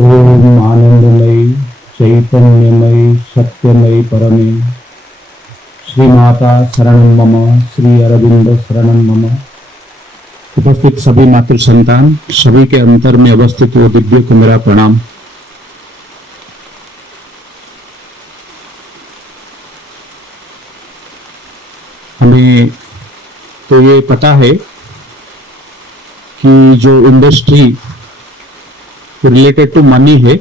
ओम आनंदमयी चैतन्यमयी सत्यमयी परमे श्री माता शरणं मम, श्री अरविंद शरणं मम। उपस्थित सभी मातृ संतान, सभी के अंतर में अवस्थित वो दिव्य को मेरा प्रणाम। हमें तो ये पता है कि जो इंडस्ट्री रिलेटेड टू मनी है,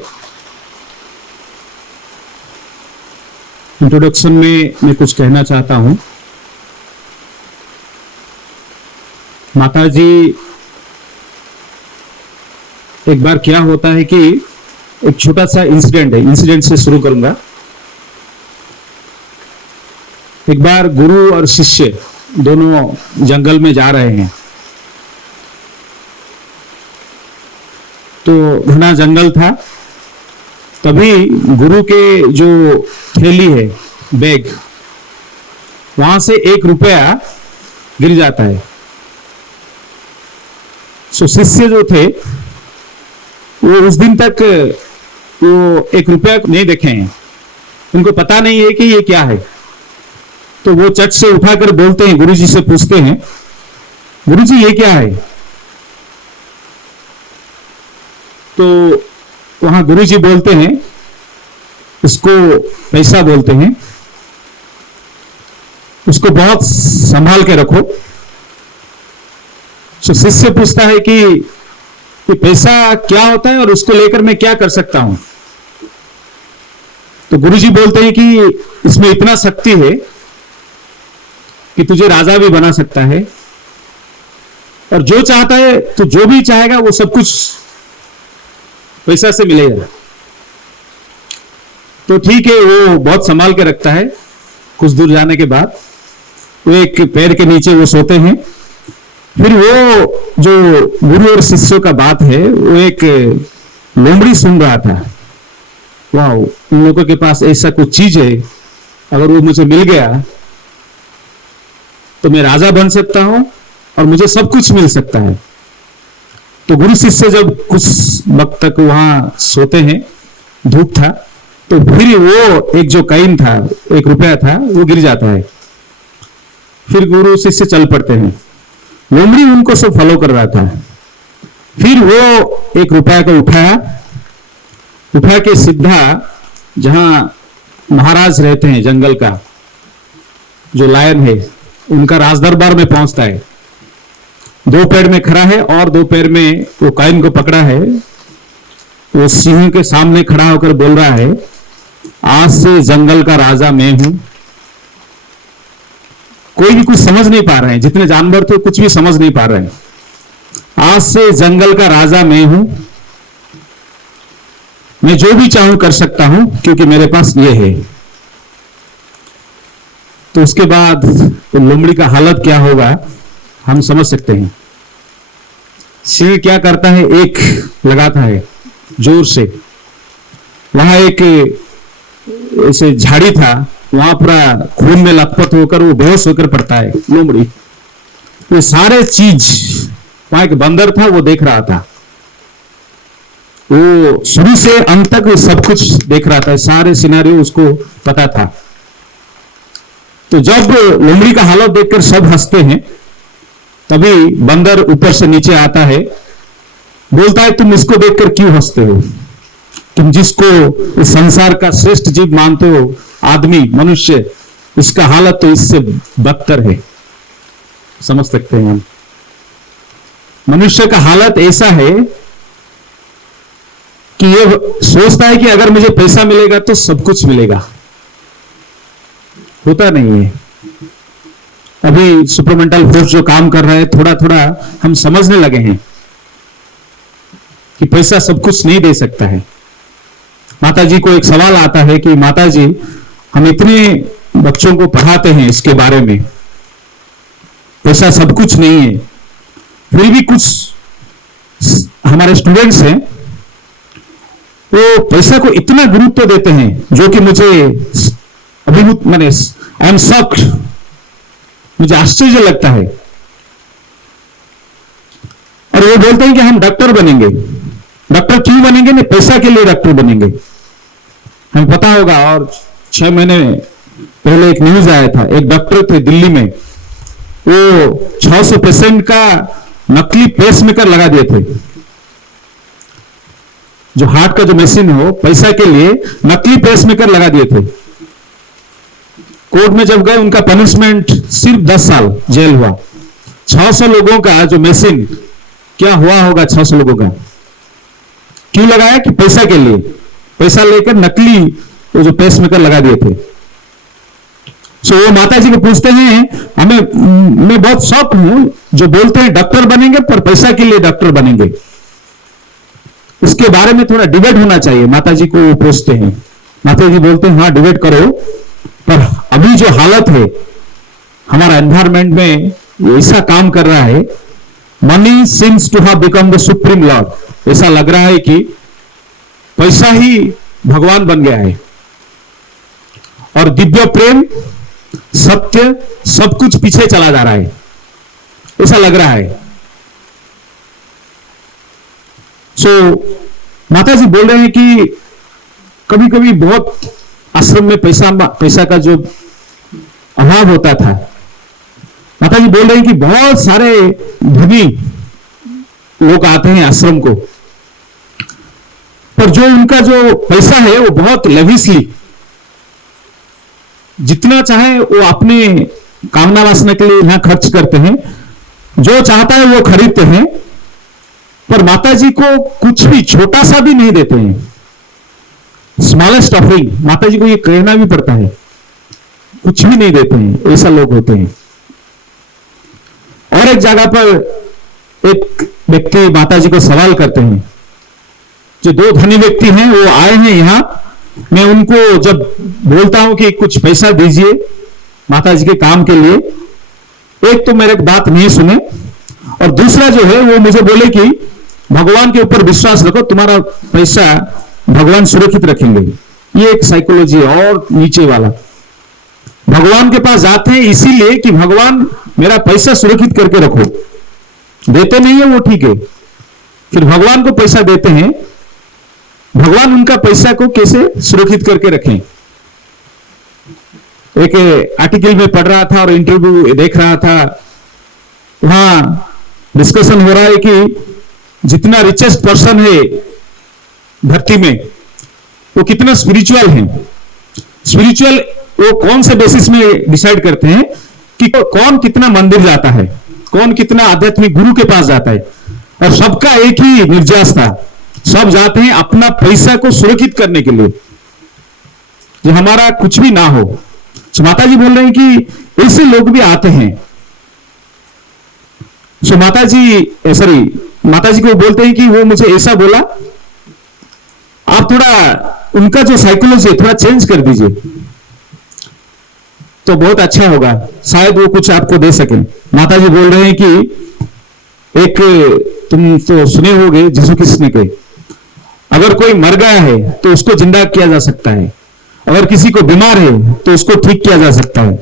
इंट्रोडक्शन में मैं कुछ कहना चाहता हूं। माताजी, एक बार क्या होता है कि एक छोटा सा इंसिडेंट है, इंसिडेंट से शुरू करूंगा। एक बार गुरु और शिष्य दोनों जंगल में जा रहे हैं। तो घना जंगल था। तभी गुरु के जो थैली है, बैग, वहां से 1 रुपया गिर जाता है। सो शिष्य जो थे वो उस दिन तक वो 1 रुपया नहीं देखे हैं, उनको पता नहीं है कि ये क्या है। तो वो चट से उठाकर बोलते हैं, गुरुजी से पूछते हैं, गुरुजी ये क्या है? तो वहां गुरुजी बोलते हैं, इसको पैसा बोलते हैं, उसको बहुत संभाल के रखो। तो शिष्य पूछता है कि पैसा क्या होता है और उसको लेकर मैं क्या कर सकता हूं? तो गुरुजी बोलते हैं कि इसमें इतना शक्ति है कि तुझे राजा भी बना सकता है, और जो चाहता है तो जो भी चाहेगा वो सब कुछ पैसा से मिलेगा। तो ठीक है, वो बहुत संभाल के रखता है। कुछ दूर जाने के बाद वो एक पेड़ के नीचे वो सोते हैं। फिर वो जो गुरु और शिष्यों का बात है, वो एक लोमड़ी सुन रहा था। वाह, उन लोगों के पास ऐसा कुछ चीज है, अगर वो मुझे मिल गया तो मैं राजा बन सकता हूं और मुझे सब कुछ मिल सकता है। तो गुरु शिष्य जब कुछ वक्त तक वहां सोते हैं, धूप था, तो फिर वो एक जो कॉइन था, 1 रुपया था, वो गिर जाता है। फिर गुरु शिष्य चल पड़ते हैं। लोमड़ी उनको सब फॉलो कर रहा था। फिर वो 1 रुपया को उठा के सीधा जहां महाराज रहते हैं, जंगल का जो लायन है, उनका राजदरबार में पहुंचता है। 2 पैर में खड़ा है और 2 पैर में वो कॉइन को पकड़ा है। वो सिंह के सामने खड़ा होकर बोल रहा है, आज से जंगल का राजा मैं हूं। कोई भी कुछ समझ नहीं पा रहे हैं, जितने जानवर थे कुछ भी समझ नहीं पा रहे हैं। आज से जंगल का राजा मैं हूं, मैं जो भी चाहूं कर सकता हूं, क्योंकि मेरे पास ये है। तो उसके बाद तो लोमड़ी का हालत क्या होगा हम समझ सकते हैं। सिंह क्या करता है, एक लगाता है जोर से। वहां एक ऐसे झाड़ी था, वहां पूरा खून में लथपथ होकर वो बेहोश होकर पड़ता है लोमड़ी। ये सारे चीज, वहां एक बंदर था, वो देख रहा था। वो शुरू से अंत तक वो सब कुछ देख रहा था, सारे सिनेरियो उसको पता था। तो जब लोमड़ी का हालत देखकर सब हंसते हैं, तभी बंदर ऊपर से नीचे आता है, बोलता है, तुम इसको देखकर क्यों हंसते हो? तुम जिसको इस संसार का श्रेष्ठ जीव मानते हो, आदमी, मनुष्य, उसका हालत तो इससे बदतर है। समझ सकते हैं हम। मनुष्य का हालत ऐसा है कि ये सोचता है कि अगर मुझे पैसा मिलेगा तो सब कुछ मिलेगा। होता नहीं है। अभी सुपरमेंटल फोर्स जो काम कर रहा है, थोड़ा थोड़ा हम समझने लगे हैं कि पैसा सब कुछ नहीं दे सकता है। माताजी को एक सवाल आता है कि माताजी, हम इतने बच्चों को पढ़ाते हैं इसके बारे में, पैसा सब कुछ नहीं है, फिर भी कुछ हमारे स्टूडेंट्स हैं, वो पैसा को इतना गुरुत्व देते हैं, जो कि मुझे अभिभूत, माने आई एम शॉक्ड, मुझे आश्चर्य लगता है। और वो बोलते हैं कि हम डॉक्टर बनेंगे, डॉक्टर क्यों बनेंगे? नहीं, पैसा के लिए डॉक्टर बनेंगे। हमें पता होगा, और 6 महीने पहले एक न्यूज आया था, एक डॉक्टर थे दिल्ली में, वो 600 पेशेंट का नकली पेसमेकर लगा दिए थे। जो हार्ट का जो मशीन हो, पैसा के लिए नकली पेसमेकर लगा दिए थे। कोर्ट में जब गए, उनका पनिशमेंट सिर्फ 10 साल जेल हुआ। 600 लोगों का जो मशीन, क्या हुआ होगा 600 लोगों का? क्यों लगाया? कि पैसा के लिए, पैसा लेकर नकली वो जो पेसमेकर लगा दिए थे। सो वो माता जी को पूछते हैं, मैं बहुत शौक हूं जो बोलते हैं डॉक्टर बनेंगे पर पैसा के लिए डॉक्टर बनेंगे। इसके बारे में थोड़ा डिबेट होना चाहिए। माता जी को वो पूछते हैं, माता जी बोलते हैं हाँ डिबेट करो, पर अभी जो हालत है हमारा एनवायरमेंट में, वो ऐसा काम कर रहा है, money seems to have become the supreme lord. ऐसा लग रहा है कि पैसा ही भगवान बन गया है, और दिव्य प्रेम, सत्य, सब कुछ पीछे चला जा रहा है, ऐसा लग रहा है। सो माता जी बोल रहे हैं कि कभी कभी बहुत आश्रम में पैसा का जो अभाव होता था। माता जी बोल रहे हैं कि बहुत सारे धनी लोग आते हैं आश्रम को, पर जो उनका जो पैसा है वो बहुत लेविशली, जितना चाहे वो अपने कामना वासना के लिए यहां खर्च करते हैं, जो चाहता है वो खरीदते हैं, पर माता जी को कुछ भी छोटा सा भी नहीं देते हैं। स्मॉलेस्ट ऑफरिंग, माता जी को ये कहना भी पड़ता है, कुछ भी नहीं देते हैं, ऐसा लोग होते हैं। और एक जगह पर एक व्यक्ति माता जी को सवाल करते हैं, जो 2 धनी व्यक्ति हैं वो आए हैं यहां, मैं उनको जब बोलता हूं कि कुछ पैसा दीजिए माता जी के काम के लिए, एक तो मेरे बात नहीं सुने, और दूसरा जो है वो मुझे बोले कि भगवान के ऊपर विश्वास रखो, तुम्हारा पैसा भगवान सुरक्षित रखेंगे। ये एक साइकोलॉजी और नीचे वाला। भगवान के पास जाते हैं इसीलिए कि भगवान मेरा पैसा सुरक्षित करके रखो, देते नहीं है वो ठीक है, फिर भगवान को पैसा देते हैं, भगवान उनका पैसा को कैसे सुरक्षित करके रखें। एक आर्टिकल में पढ़ रहा था और इंटरव्यू देख रहा था, वहां डिस्कशन हो रहा है कि जितना रिचेस्ट पर्सन है धरती में, वो कितना स्पिरिचुअल है। स्पिरिचुअल वो कौन से बेसिस में डिसाइड करते हैं कि कौन कितना मंदिर जाता है, कौन कितना आध्यात्मिक गुरु के पास जाता है, और सबका एक ही निर्यास था, सब जाते हैं अपना पैसा को सुरक्षित करने के लिए, जो हमारा कुछ भी ना हो। तो माता जी बोल रहे हैं कि ऐसे लोग भी आते हैं। सो माता जी को बोलते हैं कि वो मुझे ऐसा बोला, आप थोड़ा उनका जो साइकोलॉजी है थोड़ा चेंज कर दीजिए तो बहुत अच्छा होगा, शायद वो कुछ आपको दे सके। माता जी बोल रहे हैं कि एक तुम तो सुने होगे यीशु कृष्ण ने कहे, अगर कोई मर गया है तो उसको जिंदा किया जा सकता है, अगर किसी को बीमार है तो उसको ठीक किया जा सकता है,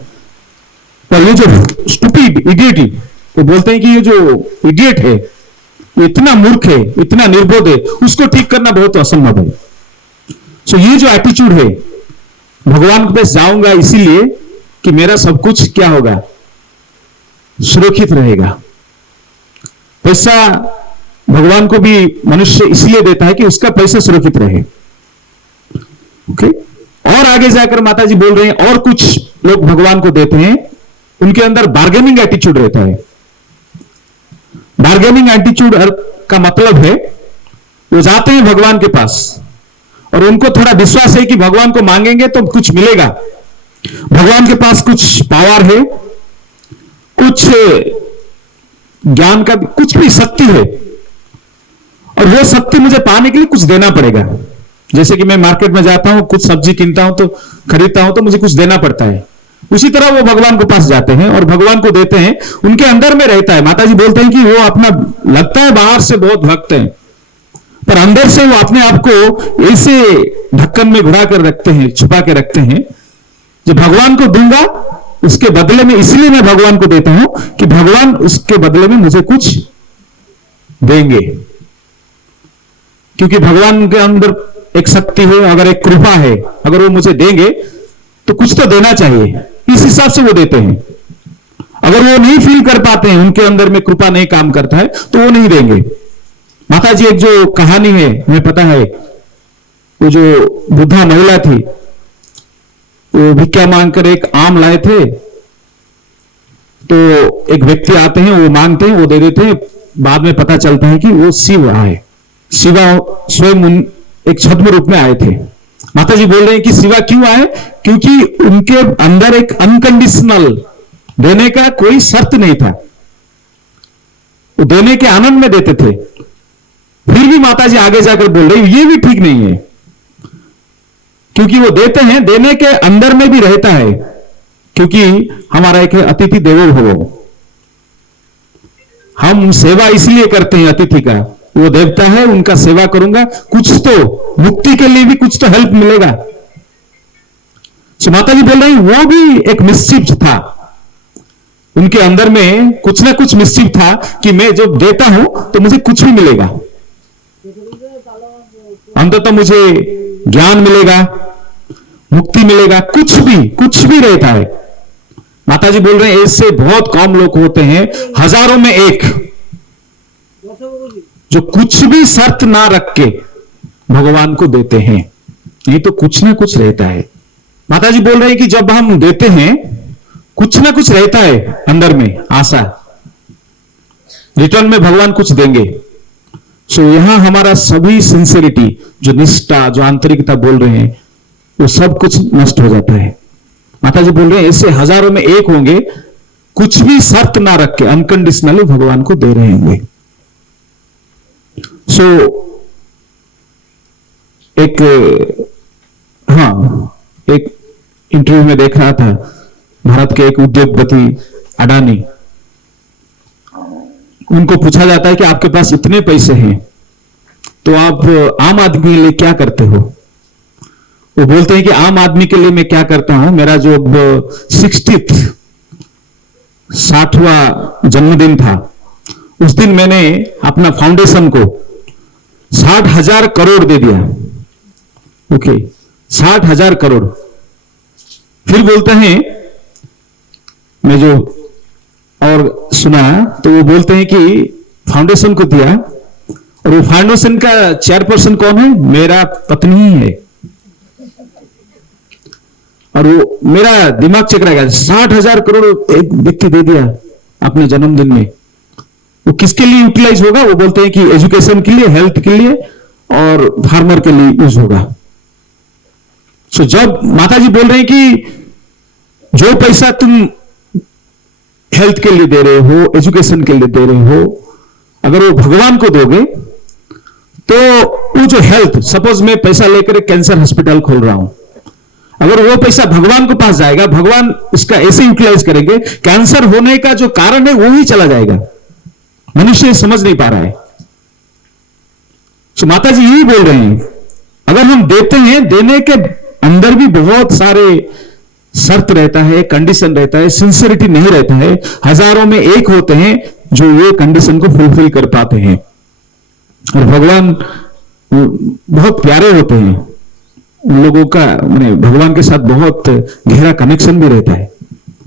पर ये जो स्टूपिड इडियट, वो बोलते हैं कि ये जो इडियट है ये इतना मूर्ख है, इतना निर्बोध है, उसको ठीक करना बहुत असंभव है। सो ये जो एटीट्यूड है, भगवान के पास जाऊंगा इसीलिए कि मेरा सब कुछ क्या होगा, सुरक्षित रहेगा। पैसा भगवान को भी मनुष्य इसलिए देता है कि उसका पैसा सुरक्षित रहे। ओके, और आगे जाकर माता जी बोल रहे हैं और कुछ लोग भगवान को देते हैं, उनके अंदर बार्गेनिंग एटीट्यूड रहता है। बार्गेनिंग एटीट्यूड का मतलब है वो जाते हैं भगवान के पास और उनको थोड़ा विश्वास है कि भगवान को मांगेंगे तो कुछ मिलेगा, भगवान के पास कुछ पावर है, कुछ ज्ञान का कुछ भी शक्ति है, और वो शक्ति मुझे पाने के लिए कुछ देना पड़ेगा। जैसे कि मैं मार्केट में जाता हूं, कुछ सब्जी कीनता हूं तो खरीदता हूं तो मुझे कुछ देना पड़ता है, उसी तरह वो भगवान के पास जाते हैं और भगवान को देते हैं, उनके अंदर में रहता है। माता जी बोलते हैं कि वो अपना लगता है बाहर से बहुत भक्त है, पर अंदर से वो अपने आप को ऐसे ढक्कन में घुरा कर रखते हैं, छुपा के रखते हैं, जो भगवान को दूंगा उसके बदले में, इसलिए मैं भगवान को देता हूं कि भगवान उसके बदले में मुझे कुछ देंगे। क्योंकि भगवान के अंदर एक शक्ति है, अगर एक कृपा है, अगर वो मुझे देंगे तो कुछ तो देना चाहिए, इस हिसाब से वो देते हैं। अगर वो नहीं फील कर पाते हैं, उनके अंदर में कृपा नहीं काम करता है, तो वो नहीं देंगे। माता जी एक जो कहानी है, हमें पता है, वो जो बुद्धा महिला थी, वो भिक्षा मांगकर एक आम लाए थे, तो एक व्यक्ति आते हैं, वो मांगते हैं, वो दे देते हैं। बाद में पता चलता है कि वो शिव आए, शिवा स्वयं एक छद्म रूप में आए थे। माता जी बोल रहे हैं कि शिवा क्यों आए? क्योंकि उनके अंदर एक अनकंडीशनल देने का कोई शर्त नहीं था, वो देने के आनंद में देते थे। फिर भी माता जी आगे जाकर बोल रही ये भी ठीक नहीं है, क्योंकि वो देते हैं, देने के अंदर में भी रहता है, क्योंकि हमारा एक अतिथि देवो भव, हम सेवा इसलिए करते हैं अतिथि का, वो देवता है, उनका सेवा करूंगा, कुछ तो मुक्ति के लिए भी कुछ तो हेल्प मिलेगा। तो माता जी बोल रही वो भी एक मिस्चिफ था, उनके अंदर में कुछ ना कुछ मिस्चिफ था कि मैं जब देता हूं तो मुझे कुछ भी मिलेगा, अंततः मुझे ज्ञान मिलेगा, मुक्ति मिलेगा, कुछ भी रहता है। माता जी बोल रहे हैं ऐसे बहुत कम लोग होते हैं, हजारों में एक, जो कुछ भी शर्त ना रख के भगवान को देते हैं, नहीं तो कुछ ना कुछ रहता है। माता जी बोल रहे हैं कि जब हम देते हैं कुछ ना कुछ रहता है अंदर में, आशा, रिटर्न में भगवान कुछ देंगे। सो यहां हमारा सभी सिंसियरिटी, जो निष्ठा, जो आंतरिकता बोल रहे हैं, वो सब कुछ नष्ट हो जाता है। माता जी बोल रहे हैं ऐसे हजारों में एक होंगे, कुछ भी शर्त ना रख के अनकंडीशनली भगवान को दे रहे होंगे। सो एक इंटरव्यू में देख रहा था, भारत के एक उद्योगपति अडानी, उनको पूछा जाता है कि आपके पास इतने पैसे हैं तो आप आम आदमी के लिए क्या करते हो? वो बोलते हैं कि आम आदमी के लिए मैं क्या करता हूं, मेरा जो 60वां जन्मदिन था, उस दिन मैंने अपना फाउंडेशन को 60,000 करोड़ दे दिया। ओके, 60,000 करोड़। फिर बोलते हैं, मैं जो और सुना तो वो बोलते हैं कि फाउंडेशन को दिया, और वो फाउंडेशन का चेयरपर्सन कौन है? मेरा पत्नी ही है। और वो मेरा दिमाग चकरा गया, 60,000 करोड़ एक व्यक्ति दे दिया अपने जन्मदिन में, वो किसके लिए यूटिलाइज होगा? वो बोलते हैं कि एजुकेशन के लिए, हेल्थ के लिए और फार्मर के लिए यूज होगा। सो जब माता जी बोल रहे हैं कि जो पैसा तुम हेल्थ के लिए दे रहे हो, एजुकेशन के लिए दे रहे हो, अगर वो भगवान को दोगे तो वो जो हेल्थ, सपोज मैं पैसा लेकर एक कैंसर हॉस्पिटल खोल रहा हूं, अगर वो पैसा भगवान के पास जाएगा, भगवान इसका ऐसे यूटिलाइज करेंगे, कैंसर होने का जो कारण है वो ही चला जाएगा। मनुष्य समझ नहीं पा रहा है। तो माता जी यही बोल रहे हैं, अगर हम देते हैं, देने के अंदर भी बहुत सारे शर्त रहता है, कंडीशन रहता है, सिंसियरिटी नहीं रहता है। हजारों में एक होते हैं जो ये कंडीशन को फुलफिल कर पाते हैं, और भगवान बहुत प्यारे होते हैं। उन लोगों का मैंने भगवान के साथ बहुत गहरा कनेक्शन भी रहता है,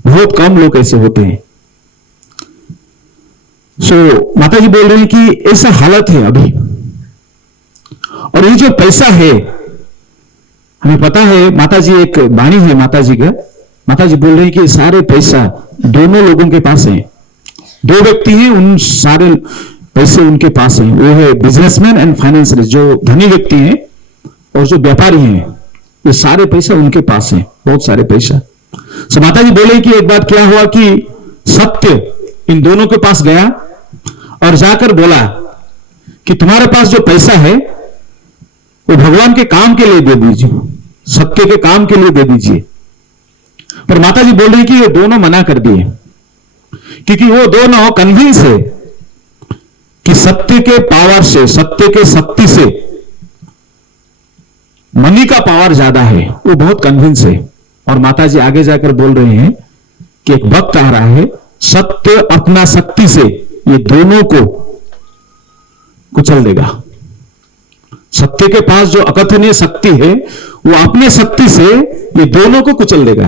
बहुत कम लोग ऐसे होते हैं। सो माता जी बोल रहे हैं कि ऐसा हालत है अभी, और ये जो पैसा है, हमें पता है, माता जी एक वाणी है माता जी का, माता जी बोल रहे हैं कि सारे पैसा दोनों लोगों के पास है, दो व्यक्ति हैं, उन सारे पैसे उनके पास हैं, वो है बिजनेसमैन एंड फाइनेंशियल, जो धनी व्यक्ति हैं और जो व्यापारी हैं, ये सारे पैसा उनके पास है, बहुत सारे पैसा। सो माता जी बोले कि एक बात क्या हुआ कि सत्य इन दोनों के पास गया और जाकर बोला कि तुम्हारे पास जो पैसा है वो भगवान के काम के लिए दे दीजिए, सत्य के काम के लिए दे दीजिए। पर माता जी बोल रही कि ये दोनों मना कर दिए, क्योंकि वो दोनों कन्विंस है कि सत्य के पावर से, सत्य के शक्ति से मनी का पावर ज्यादा है, वो बहुत कन्विंस है। और माता जी आगे जाकर बोल रहे हैं कि एक वक्त आ रहा है, सत्य अपना शक्ति से ये दोनों को कुचल देगा, सत्य के पास जो अकथनीय शक्ति है, वो अपने शक्ति से ये दोनों को कुचल देगा।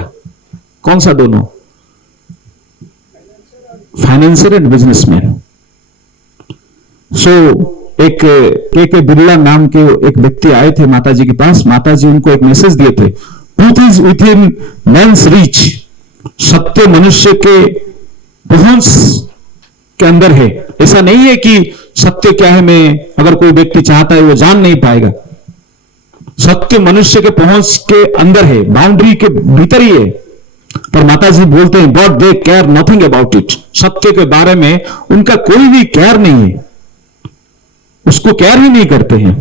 कौन सा दोनों? Financier and businessman. सो एक के बिरला नाम के एक व्यक्ति आए थे माताजी के पास। माताजी उनको एक मैसेज दिए थे, truth is with in man's reach. सत्य मनुष्य के पहुंच के अंदर है। ऐसा नहीं है कि सत्य क्या है मैं अगर कोई व्यक्ति चाहता है वो जान नहीं पाएगा। सत्य मनुष्य के पहुंच के अंदर है, बाउंड्री के भीतर ही है। पर माताजी बोलते हैं but they care nothing about it. सत्य के बारे में उनका कोई भी केयर नहीं है, उसको केयर ही नहीं करते हैं।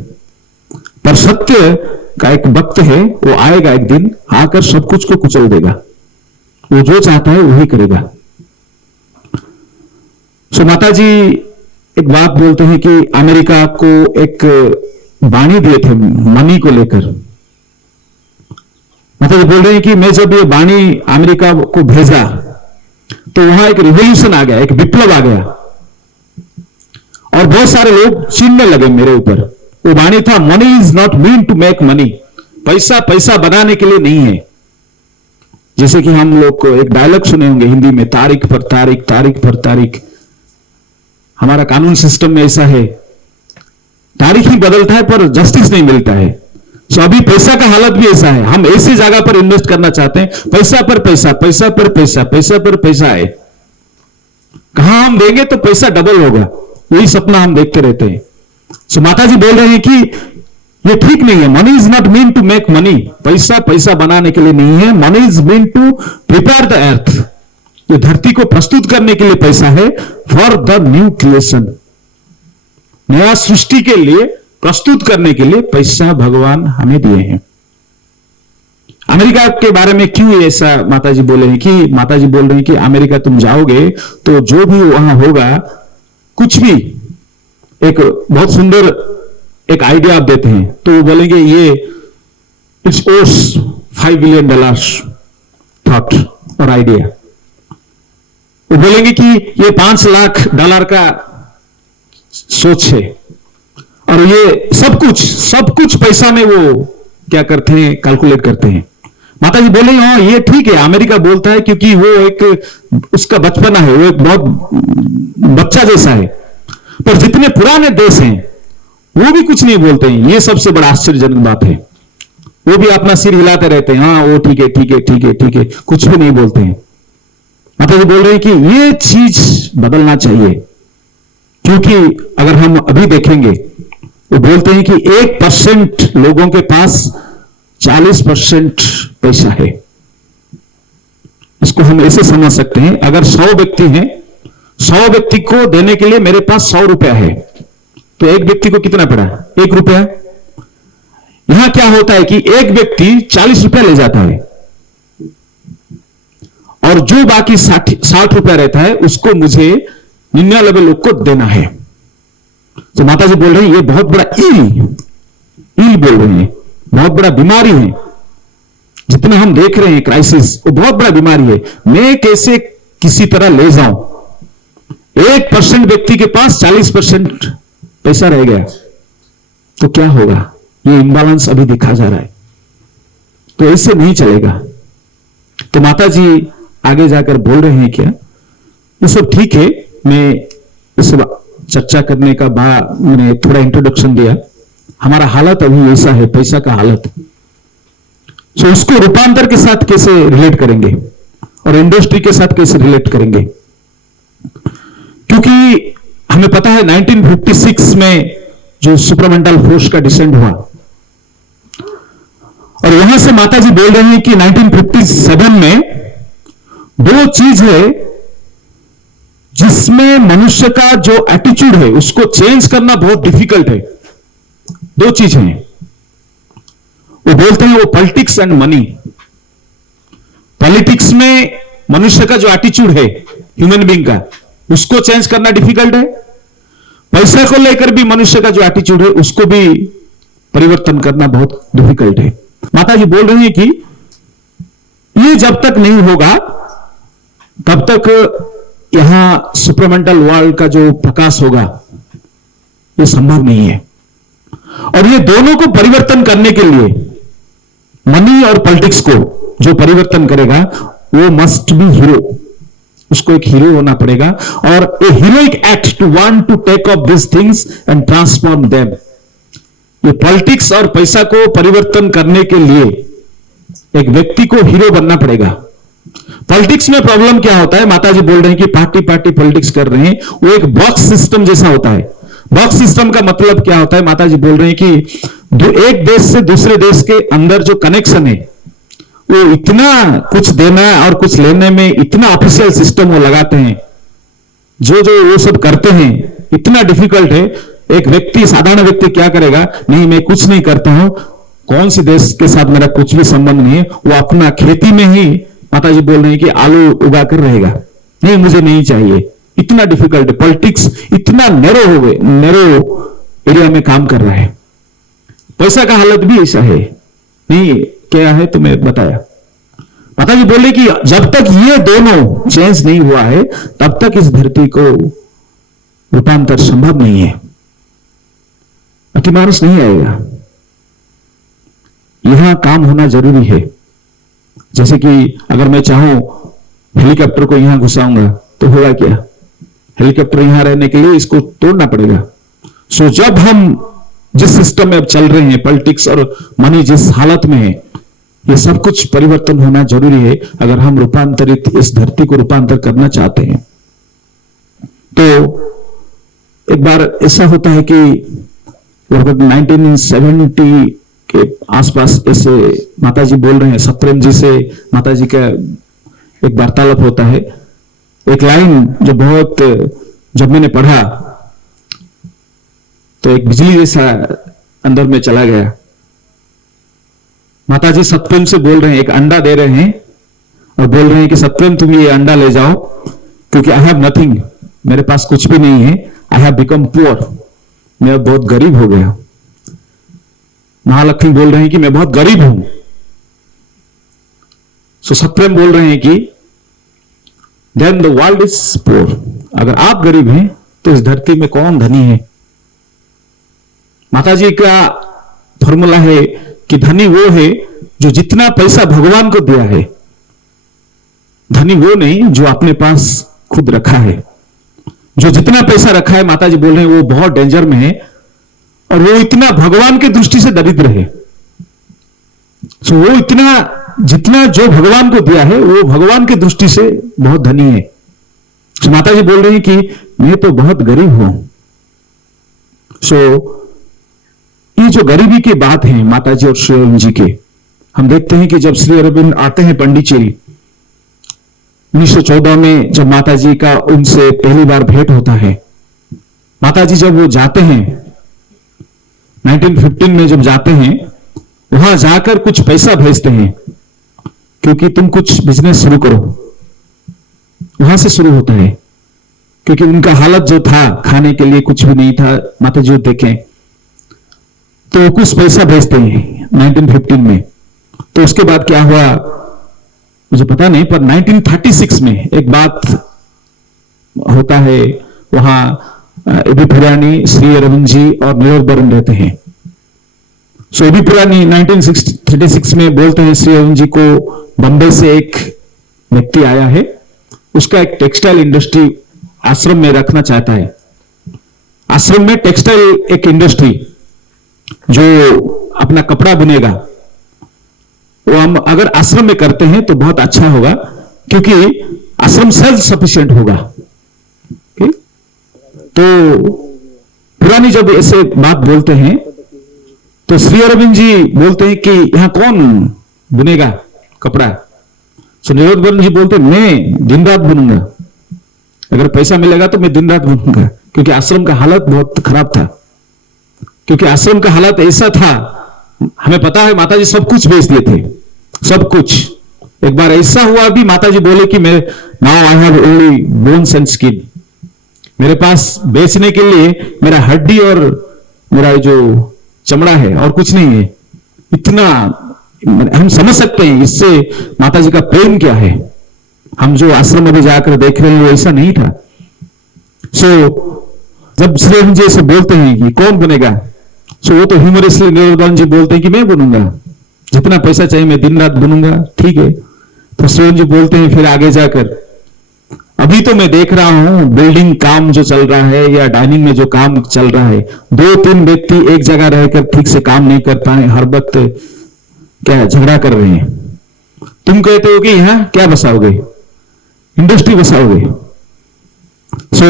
पर सत्य का एक वक्त है, वो आएगा एक दिन, आकर सब कुछ को कुचल देगा। वो जो चाहता है वही करेगा। सो माताजी एक बात बोलते हैं कि अमेरिका को एक वाणी दिए थे मनी को लेकर। माताजी बोल रहे हैं कि मैं जब ये वाणी अमेरिका को भेजा तो वहां एक रिवॉल्यूशन आ गया, एक विप्लव आ गया और बहुत सारे लोग चिढ़ने लगे मेरे ऊपर। वो वाणी था, money is not mean to make money. पैसा पैसा बनाने के लिए नहीं है। जैसे कि हम लोग को एक डायलॉग सुने होंगे हिंदी में, तारीख पर तारीख, तारीख पर तारीख। हमारा कानून सिस्टम में ऐसा है, तारीख ही बदलता है पर जस्टिस नहीं मिलता है। सो अभी पैसा का हालत भी ऐसा है। हम ऐसी जगह पर इन्वेस्ट करना चाहते हैं, पैसा पर पैसा, पैसा पर पैसा, पैसा पर पैसा है। कहां हम देंगे तो पैसा डबल होगा, यही सपना हम देखते रहते हैं। सो माताजी बोल रहे हैं कि ये ठीक नहीं है। Money is not mean to make money. पैसा पैसा बनाने के लिए नहीं है। Money is mean to prepare the earth. ये धरती को प्रस्तुत करने के लिए पैसा है, फॉर द न्यू क्रिएशन। नया सृष्टि के लिए प्रस्तुत करने के लिए पैसा भगवान हमें दिए हैं। अमेरिका के बारे में क्यों ऐसा माताजी बोले हैं कि माताजी बोल रहे हैं कि अमेरिका तुम जाओगे तो जो भी वहां होगा, कुछ भी एक बहुत सुंदर एक आइडिया आप देते हैं तो वो बोलेंगे ये इट्स ओस $5 बिलियन थॉट और आइडिया। वो बोलेंगे कि ये $5 लाख का सोच है और ये सब कुछ पैसा में वो क्या करते हैं, कैलकुलेट करते हैं। माताजी बोले हाँ ये ठीक है, अमेरिका बोलता है क्योंकि वो एक उसका बचपना है, वो एक बहुत बच्चा जैसा है। पर जितने पुराने देश हैं वो भी कुछ नहीं बोलते हैं। ये सबसे बड़ा आश्चर्यजनक बात है। वो भी अपना सिर हिलाते रहते हैं, हाँ वो ठीक है ठीक है ठीक है ठीक है, कुछ भी नहीं बोलते हैं। माताजी बोल रहे हैं कि ये चीज बदलना चाहिए, क्योंकि अगर हम अभी देखेंगे वो बोलते हैं कि 1% लोगों के पास 40% पैसा है। इसको हम ऐसे समझ सकते हैं, अगर 100 व्यक्ति हैं, 100 व्यक्ति को देने के लिए मेरे पास 100 रुपया है, तो एक व्यक्ति को कितना पड़ा? 1 रुपया। यहां क्या होता है कि एक व्यक्ति 40 रुपया ले जाता है और जो बाकी 60 रुपया रहता है उसको मुझे 99 लोग को देना है। तो माताजी बोल रही है ये बहुत बड़ा इल बोल रहे हैं, बहुत बड़ा बीमारी है। जितने हम देख रहे हैं क्राइसिस, वो बहुत बड़ा बीमारी है। मैं कैसे किसी तरह ले जाऊं? 1% व्यक्ति के पास 40% पैसा रह गया तो क्या होगा? ये इंबैलेंस अभी दिखा जा रहा है, तो ऐसे नहीं चलेगा। तो माताजी आगे जाकर बोल रहे हैं क्या ये सब ठीक है, मैं इस चर्चा करने का बाद मैंने थोड़ा इंट्रोडक्शन दिया। हमारा हालत अभी ऐसा है, पैसा का हालत। तो उसको रूपांतर के साथ कैसे रिलेट करेंगे और इंडस्ट्री के साथ कैसे रिलेट करेंगे? क्योंकि हमें पता है 1956 में जो सुपरमेंटल फोर्स का डिसेंट हुआ और वहां से माताजी बोल रहे हैं कि 1957 में 2 चीज है जिसमें मनुष्य का जो एटीट्यूड है उसको चेंज करना बहुत डिफिकल्ट है। 2 चीज हैं, वो बोलते हैं वो पॉलिटिक्स एंड मनी। पॉलिटिक्स में मनुष्य का जो एटीट्यूड है ह्यूमन बीइंग का, उसको चेंज करना डिफिकल्ट है। पैसा को लेकर भी मनुष्य का जो एटीट्यूड है उसको भी परिवर्तन करना बहुत डिफिकल्ट है। माताजी बोल रही है कि ये जब तक नहीं होगा तब तक यहां सुपरमेंटल वर्ल्ड का जो प्रकाश होगा ये संभव नहीं है। और ये दोनों को परिवर्तन करने के लिए, मनी और पॉलिटिक्स को जो परिवर्तन करेगा वो मस्ट बी हीरो, उसको एक हीरो होना पड़ेगा, और a heroic act to want to take up this things and transform them. ये पॉलिटिक्स और पैसा को परिवर्तन करने के लिए एक व्यक्ति को हीरो बनना पड़ेगा। पॉलिटिक्स में प्रॉब्लम क्या होता है, माता जी बोल रहे हैं कि पार्टी पार्टी पॉलिटिक्स कर रहे हैं, वो एक बॉक्स सिस्टम जैसा होता है। बॉक्स सिस्टम का मतलब क्या होता है, माता जी बोल रहे हैं कि एक देश से दूसरे देश के अंदर जो कनेक्शन है वो इतना कुछ देना और कुछ लेने में इतना ऑफिशियल सिस्टम वो लगाते हैं, जो वो सब करते हैं इतना डिफिकल्ट है। एक व्यक्ति, साधारण व्यक्ति क्या करेगा, नहीं मैं कुछ नहीं करता हूं, कौन सी देश के साथ मेरा कुछ भी संबंध नहीं है, वो अपना खेती में ही माता जी बोल रहे हैं कि आलू उगा कर रहेगा, नहीं मुझे नहीं चाहिए। इतना डिफिकल्ट है, पॉलिटिक्स इतना नैरो हो गए, नैरो एरिया में काम कर रहा है। पैसा का हालत भी ऐसा है, नहीं क्या है तो मैं बताया। माता जी बोले कि जब तक ये दोनों चेंज नहीं हुआ है तब तक इस धरती को रूपांतर संभव नहीं है, अतिमानुष नहीं आएगा। यहां काम होना जरूरी है। जैसे कि अगर मैं चाहूं हेलीकॉप्टर को यहां घुसाऊंगा तो होगा क्या, हेलीकॉप्टर यहां रहने के लिए इसको तोड़ना पड़ेगा। सो जब हम जिस सिस्टम में अब चल रहे हैं, पॉलिटिक्स और मनी जिस हालत में है, ये सब कुछ परिवर्तन होना जरूरी है अगर हम रूपांतरित इस धरती को रूपांतर करना चाहते हैं। तो एक बार ऐसा होता है कि लगभग 1970 के आसपास ऐसे माता जी बोल रहे हैं, सत्यम जी से माता जी का एक वार्तालाप होता है। एक लाइन जो बहुत, जब मैंने पढ़ा तो एक बिजली जैसा अंदर में चला गया। माता जी सत्यम से बोल रहे हैं, एक अंडा दे रहे हैं और बोल रहे हैं कि सत्यम तुम ये अंडा ले जाओ, क्योंकि आई हैव नथिंग, मेरे पास कुछ भी नहीं है, आई हैव बिकम पुअर, मैं बहुत गरीब हो गया। महालक्ष्मी बोल रहे हैं कि मैं बहुत गरीब हूं। सो सत्यम बोल रहे हैं कि then the world is poor, अगर आप गरीब हैं तो इस धरती में कौन धनी है। माता जी का फॉर्मूला है कि धनी वो है जो जितना पैसा भगवान को दिया है, धनी वो नहीं जो अपने पास खुद रखा है। जो जितना पैसा रखा है, माता जी बोल रहे हैं वो बहुत डेंजर में है, और वो इतना भगवान की दृष्टि से दरिद्र है। सो वो इतना, जितना जो भगवान को दिया है वो भगवान की दृष्टि से बहुत धनी है। सो माता जी बोल रही है कि मैं तो बहुत गरीब हूं। सो ये जो गरीबी की बात है माता जी और श्री अरविंद जी के, हम देखते हैं कि जब श्री अरविंद आते हैं पांडिचेरी 1914 में, जब माता जी का उनसे पहली बार भेंट होता है, माता जी जब वो जाते हैं 1915 में, जब जाते हैं वहां जाकर कुछ पैसा भेजते हैं, क्योंकि तुम कुछ बिजनेस शुरू करो, वहां से शुरू होता है। क्योंकि उनका हालत जो था, खाने के लिए कुछ भी नहीं था, माता जी देखें तो कुछ पैसा भेजते हैं 1915 में। तो उसके बाद क्या हुआ मुझे पता नहीं, पर 1936 में एक बात होता है, वहां एबी पुरानी, श्री अरविंद जी और न्यूयॉर्क बर्न रहते हैं। सो एबी पुरानी 1936 में बोलते हैं श्री अरविंद जी को, बंबई से एक व्यक्ति आया है, उसका एक टेक्सटाइल इंडस्ट्री आश्रम में रखना चाहता है। आश्रम में टेक्सटाइल एक इंडस्ट्री जो अपना कपड़ा बुनेगा, वो हम अगर आश्रम में करते हैं तो बहुत अच्छा होगा, क्योंकि आश्रम सेल्फ सफिशिएंट होगा। तो पुरानी जब ऐसे बात बोलते हैं तो श्री अरविंद जी बोलते हैं कि यहां कौन बुनेगा कपड़ा। सो न्यूयॉर्क बर्न जी बोलते हैं मैं दिन रात बुनूंगा, अगर पैसा मिलेगा तो मैं दिन रात बुनूंगा, क्योंकि आश्रम का हालत बहुत खराब था। क्योंकि आश्रम का हालत ऐसा था, हमें पता है माता जी सब कुछ बेच दिए थे, सब कुछ। एक बार ऐसा हुआ भी, माता जी बोले कि मैं now I have only bones and skin, मेरे पास बेचने के लिए मेरा हड्डी और मेरा जो चमड़ा है और कुछ नहीं है। इतना हम समझ सकते हैं इससे माता जी का प्रेम क्या है। हम जो आश्रम में भी जाकर देख रहे हैं वो ऐसा नहीं था। सो जब श्री अरविंद जी से बोलते हैं कि कौन बनेगा, सो वो तो ह्यूमरसली निरोधन जी बोलते हैं कि मैं बनूंगा, जितना पैसा चाहिए मैं दिन रात बनूंगा, ठीक है। तो श्रवण जी बोलते हैं फिर आगे जाकर, अभी तो मैं देख रहा हूं बिल्डिंग काम जो चल रहा है या डाइनिंग में जो काम चल रहा है, 2-3 व्यक्ति एक जगह रहकर ठीक से काम नहीं कर पाए, हर वक्त क्या झगड़ा कर रहे हैं। तुम कहते हो कि यहां क्या बसाओगे, इंडस्ट्री बसाओगे। सो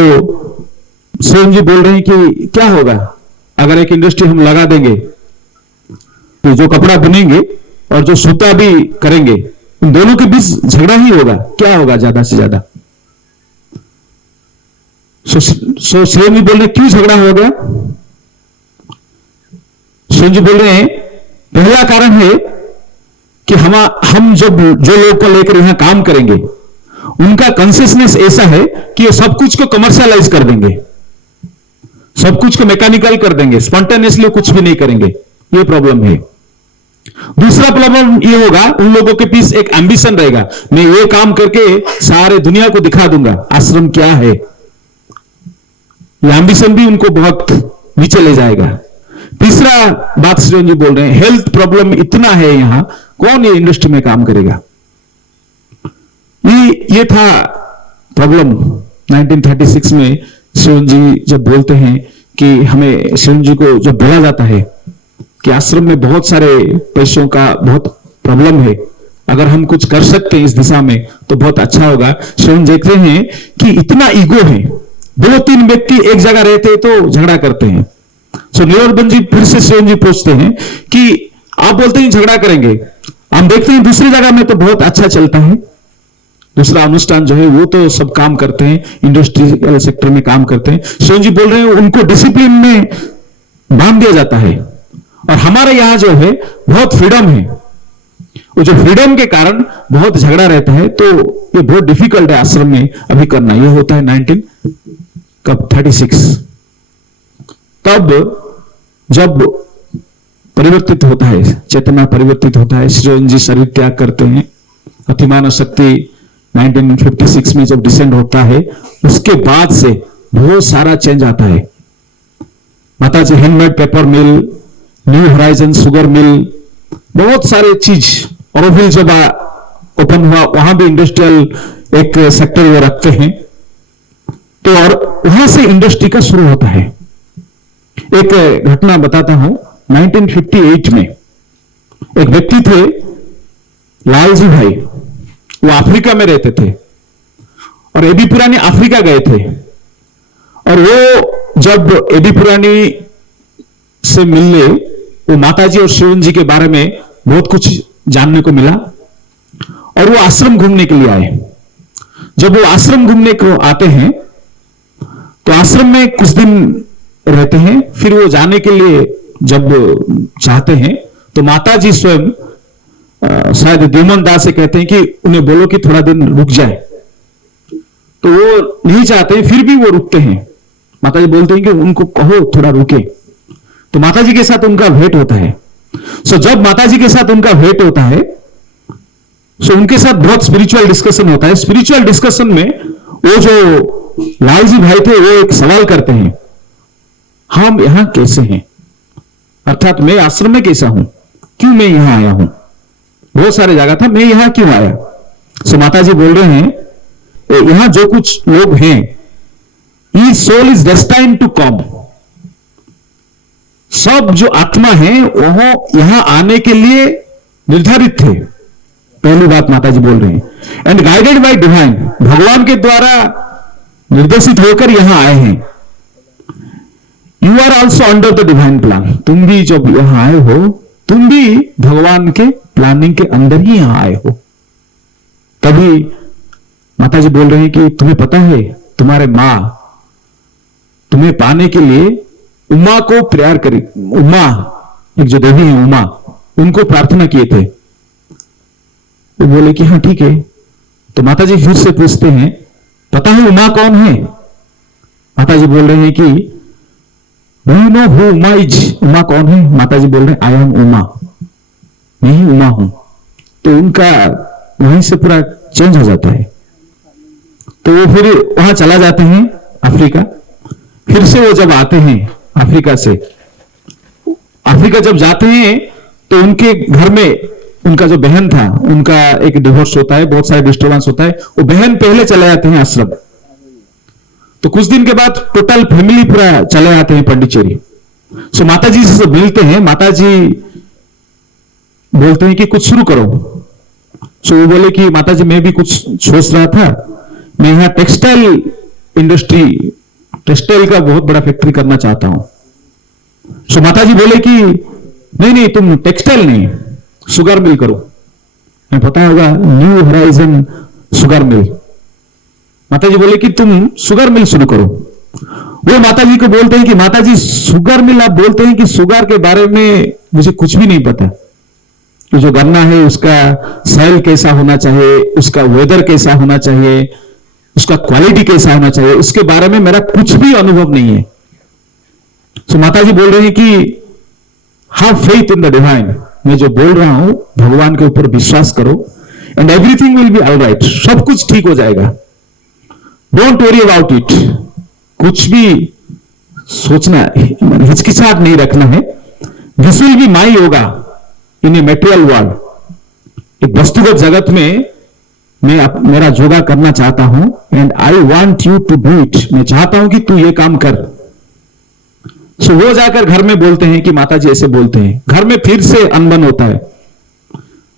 श्रवण जी बोल रहे हैं कि क्या होगा अगर एक इंडस्ट्री हम लगा देंगे, तो जो कपड़ा बुनेंगे और जो सूता भी करेंगे, इन दोनों के बीच झगड़ा ही होगा, क्या होगा ज्यादा से ज्यादा। सो श्रवण जी बोल रहे हैं क्यों झगड़ा हो गया। श्रवण जी बोल रहे हैं पहला कारण है कि हम जो लोग को लेकर यहां काम करेंगे, उनका कॉन्शियसनेस ऐसा है कि ये सब कुछ को कमर्शियलाइज कर देंगे, सब कुछ को मैकेनिकल कर देंगे, स्पॉन्टेनियसली कुछ भी नहीं करेंगे, ये प्रॉब्लम है। दूसरा प्रॉब्लम ये होगा, उन लोगों के पीछे एक एम्बिशन रहेगा, मैं ये काम करके सारे दुनिया को दिखा दूंगा आश्रम क्या है। ये एम्बिशन भी उनको बहुत नीचे ले जाएगा। तीसरा बात श्रवण जी बोल रहे हैं, हेल्थ प्रॉब्लम इतना है यहां, कौन ये इंडस्ट्री में काम करेगा। ये था प्रॉब्लम 1936 में। श्रवण जी जब बोलते हैं कि हमें, श्रवण जी को जब बोला जाता है कि आश्रम में बहुत सारे पैसों का बहुत प्रॉब्लम है, अगर हम कुछ कर सकते हैं इस दिशा में तो बहुत अच्छा होगा। श्रवण देखते हैं कि इतना ईगो है, 2-3 व्यक्ति एक जगह रहते तो झगड़ा करते हैं। सो निरोधन जी फिर से श्रवण जी पूछते हैं कि आप बोलते हैं झगड़ा करेंगे, हम देखते हैं दूसरी जगह में तो बहुत अच्छा चलता है, दूसरा अनुष्ठान जो है वो तो सब काम करते हैं, इंडस्ट्रियल सेक्टर में काम करते हैं। श्रवण जी बोल रहे हैं उनको डिसिप्लिन में बांध दिया जाता है, और हमारे यहां जो है बहुत फ्रीडम है, वो जो फ्रीडम के कारण बहुत झगड़ा रहता है, तो ये बहुत डिफिकल्ट है आश्रम में अभी करना। ये होता है 1936। तब जब परिवर्तित होता है, चेतना परिवर्तित होता है, श्रवण जी शरीर त्याग करते हैं, अतिमान शक्ति 1956 में जब डिसेंड होता है, उसके बाद से बहुत सारा चेंज आता है। माताजी हैंडमेड पेपर मिल, न्यू होराइजन शुगर मिल, बहुत सारे चीज, और फिर जब ओपन हुआ वहां भी इंडस्ट्रियल एक सेक्टर वो रखते हैं, तो और वहां से इंडस्ट्री का शुरू होता है। एक घटना बताता हूं, 1958 में एक व्यक्ति थे लालजी भाई, वो अफ्रीका में रहते थे, और एबी पुरानी अफ्रीका गए थे, और वो जब एबी पुरानी से मिलने, वो माताजी और श्रवण जी के बारे में बहुत कुछ जानने को मिला, और वो आश्रम घूमने के लिए आए। जब वो आश्रम घूमने को आते हैं तो आश्रम में कुछ दिन रहते हैं, फिर वो जाने के लिए जब चाहते हैं तो माताजी स्वयं शायद द्युमन दास से कहते हैं कि उन्हें बोलो कि थोड़ा दिन रुक जाए, तो वो नहीं चाहते हैं, फिर भी वो रुकते हैं। माताजी बोलते हैं कि उनको कहो थोड़ा रुके, तो माताजी के साथ उनका भेंट होता है। सो जब माताजी के साथ उनका भेंट होता है, सो उनके साथ बहुत स्पिरिचुअल डिस्कशन होता है। स्पिरिचुअल डिस्कशन में वो जो लालजी भाई थे वो एक सवाल करते हैं, हम यहां कैसे हैं, अर्थात मैं आश्रम में कैसा हूं, क्यों मैं यहां आया हूं, बहुत सारे जगह था, मैं यहां क्यों आया। सो माताजी बोल रहे हैं यहां जो कुछ लोग हैं, ये soul is destined to come, सब जो आत्मा है वो यहां आने के लिए निर्धारित थे। पहली बात माताजी बोल रहे हैं, एंड गाइडेड बाय डिवाइन, भगवान के द्वारा निर्देशित होकर यहां आए हैं। You are also under the divine plan, तुम भी जब यहां आए हो, तुम भी भगवान के प्लानिंग के अंदर ही यहां आए हो। तभी माताजी बोल रहे हैं कि तुम्हें पता है, तुम्हारे मां तुम्हें पाने के लिए उमा को प्यार करी, उमा एक जो देवी है उमा, उनको प्रार्थना किए थे। वो बोले कि हाँ ठीक है। तो माताजी फिर से पूछते हैं, पता है उमा कौन है। माताजी बोल रहे हैं कि do you know who Uma is, Uma कौन है। माताजी बोल रहे हैं आई एम उमा, मैं ही उमा हूं। तो उनका वहीं से पूरा चेंज हो जाता है। तो वो फिर वहां चला जाते हैं अफ्रीका। फिर से वो जब आते हैं अफ्रीका से, अफ्रीका जब जाते हैं तो उनके घर में उनका जो बहन था, उनका एक डिवोर्स होता है, बहुत सारे डिस्टर्बेंस होता है, वो बहन पहले चले जाते हैं आश्रम। तो कुछ दिन के बाद टोटल फैमिली पूरा चले आते हैं पांडिचेरी। सो माता जी से मिलते हैं, माता जी बोलते हैं कि कुछ शुरू करो। सो वो बोले कि माता जी मैं भी कुछ सोच रहा था, मैं यहां टेक्सटाइल इंडस्ट्री, टेक्सटाइल का बहुत बड़ा फैक्ट्री करना चाहता हूं। सो माता जी बोले कि नहीं नहीं, तुम टेक्सटाइल नहीं, शुगर मिल करो। मैं पता होगा न्यू होराइजन शुगर मिल। माता जी बोले कि तुम शुगर मिल शुरू करो। वो माता जी को बोलते हैं कि माता जी शुगर मिल, आप बोलते हैं कि शुगर के बारे में मुझे कुछ भी नहीं पता कि जो गन्ना है उसका सॉइल कैसा होना चाहिए, उसका वेदर कैसा होना चाहिए, उसका क्वालिटी कैसा होना चाहिए, उसके बारे में मेरा कुछ भी अनुभव नहीं है। तो माता जी बोल रहे हैं कि have faith in the divine, मैं जो बोल रहा हूं भगवान के ऊपर विश्वास करो, and everything will be alright, सब कुछ ठीक हो जाएगा। डोंट वरी अबाउट इट, कुछ भी सोचना, हिचकिचाहट नहीं रखना है। This will be my yoga in A material world, एक वस्तुगत जगत में मैं मेरा योगा करना चाहता हूं, and I want you to do it, मैं चाहता हूं कि तू ये काम कर। सो वो जाकर घर में बोलते हैं कि माता जी ऐसे बोलते हैं, घर में फिर से अनबन होता है।